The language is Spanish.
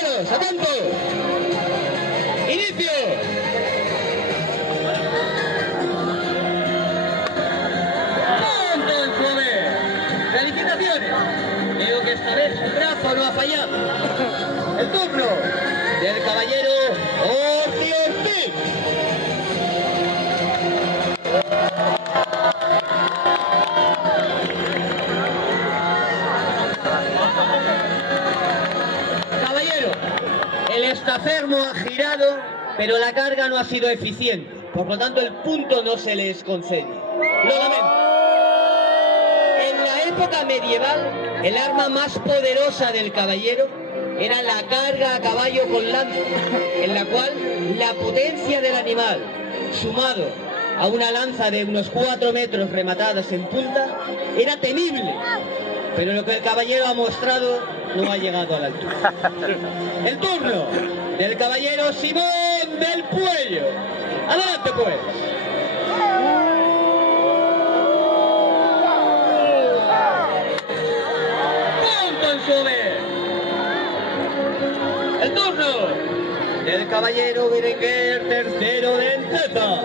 Toros, atento. Inicio. Punto en suave. Calificaciones. Veo que esta vez su brazo no ha fallado. El turno del caballero Ortiz. Caballero, el estafermo ha girado, pero la carga no ha sido eficiente. Por lo tanto, el punto no se les concede. Lo lamento. En la época medieval, el arma más poderosa del caballero era la carga a caballo con lanza, en la cual la potencia del animal, sumado a una lanza de unos 4 metros rematadas en punta, era temible. Pero lo que el caballero ha mostrado no ha llegado a la altura. El turno del caballero Simón del Puello. Adelante, pues. Punto en su vez. El turno del caballero Berenguer III de Enteza.